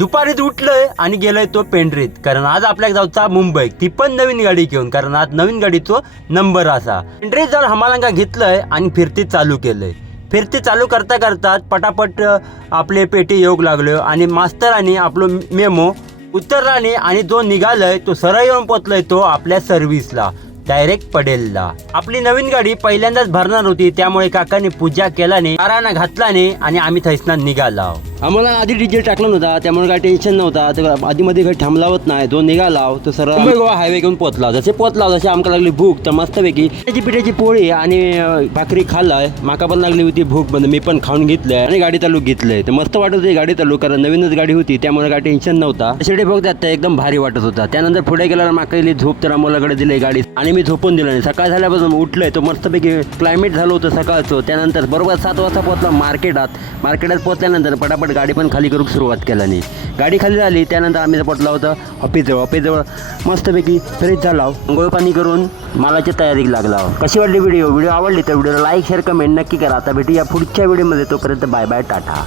दुपारीत उठलोय आणि गेलोय तो पेंढरीत, कारण आज आपल्याक जाऊचा मुंबई, ती पण नवीन गाडी घेऊन, कारण आज नवीन गाडीचो नंबर असा. पेंढरीत जाऊन हमालांका घेतलंय आणि फिरती चालू केलंय. फिरती चालू करता करता पटापट आपले पेटी येऊक लागलो आणि मास्तरांनी आपलो मेमो उतरला आणि जो निघालय तो सरळ येऊन पोचलोय तो आपल्या सर्व्हिसला, डायरेक्ट पडेलला. आपली नवीन गाडी पहिल्यांदाच भरणार होती, त्यामुळे काकाने पूजा केल्याने आराना घातलाने आणि आम्ही थैसना निघाला. आम्हाला आधी डिझेल टाकला नव्हता, त्यामुळे काय टेन्शन नव्हता. तर आधी मध्ये काही थांबलावत नाही, जो निघाला तो सरळ मुंबई गोवा हायवे घेऊन पोचला. जसे पोचला तसे आमका लागली भूक, तर मस्तपैकी पिठाची पोळी आणि भाकरी खाल्लाय. माका पण लागली होती भूक, मी पण खाऊन घेतलंय आणि गाडी चालू घेतलंय. तर मस्त वाटत होती गाडी चालू, कारण नवीनच गाडी होती, त्यामुळे काय टेन्शन नव्हता. शेवटी बघ त्यात एकदम भारी वाटत होता. त्यानंतर पुढे गेल्यावर माका गेली झोप, तर आम्हालाकडे दिली गाडी आणि मी झोपून दिलं नाही. सकाळ झाल्यापासून उठलोय, तो मस्तपैकी क्लायमेट झालं होतं सकाळचं. त्यानंतर बरोबर 7 वाजता पोहोचला मार्केटात पोहोचल्यानंतर पटापट गाडी पण खाली करून सुरुवात केला नाही. गाडी खाली झाली, त्यानंतर आम्ही पोहोचला होता ऑफिसजवळ मस्तपैकी फ्रेश झाला, अंघोळ पाणी करून मालाची तयारी लागला. कशी वाटली व्हिडिओ आवडली तर व्हिडिओला लाईक शेअर कमेंट नक्की करा. आता भेटूया पुढच्या व्हिडिओमध्ये, तोपर्यंत बाय बाय, टाटा.